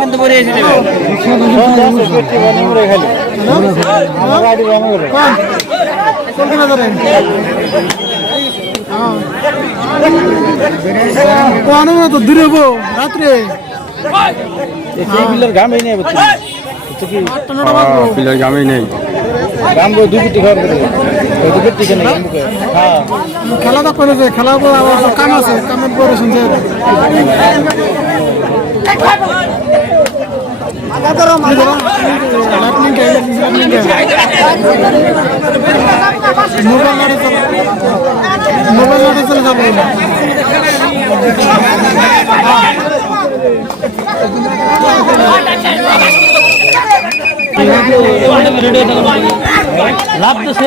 কিন্তু পরে এসে নেবে তো দূরে হবো রাত্রে গামই নেই পিলার গামই নেই খেলাটা করেছে খেলা কাম আছে কামের পরে শুনছে মোবাইল গাড়ি চলে যাবো লাভ তো সে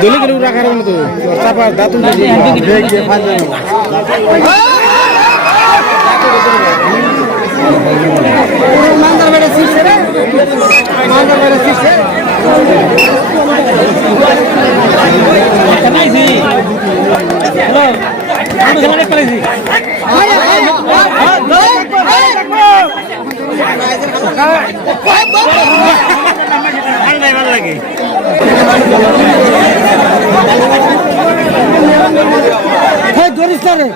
দলি গেলে রাখার মতো চাপা দাঁতু মান্দার বেড়ে শিখছে রে মান্দার বেড়ে শিখছে ভালো লাগে ধরিস না রে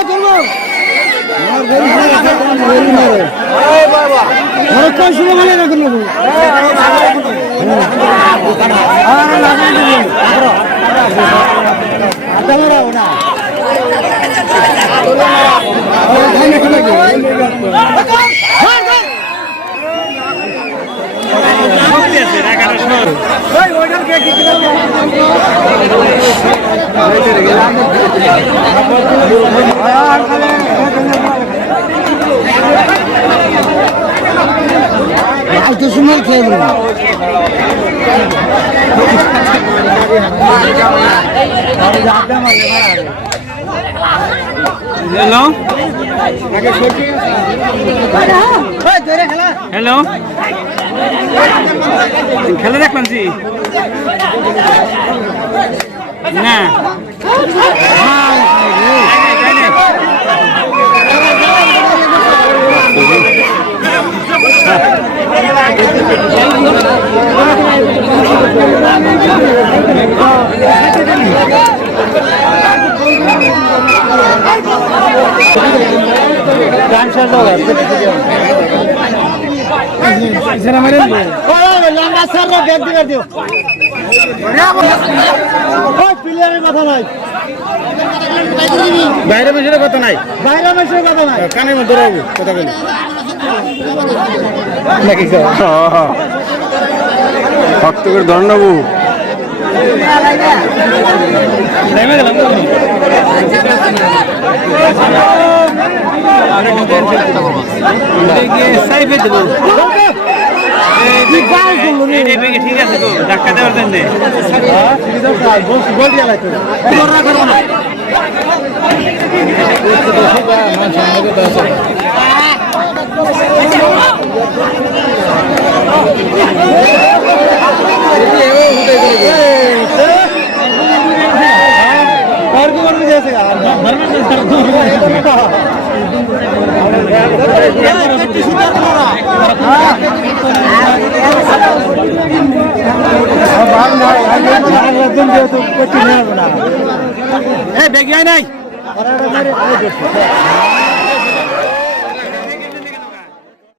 ধরবো কোন শুনে বলে রাখুন বাবু তো সুন্দর খেয়ে দেবো হ্যালো হ্যালো খেলা দেখলাম জি না বাইরে মেশিনের কথা নাই বাইরে মেশিনের কথা নাই কানের মধ্যে রাখবো কথা বলি নাকি ভক্ত করে ধন্যবাবু ঠিক আছে তো ধাক্কা দেওয়ার জন্য বেগিয়াই নাই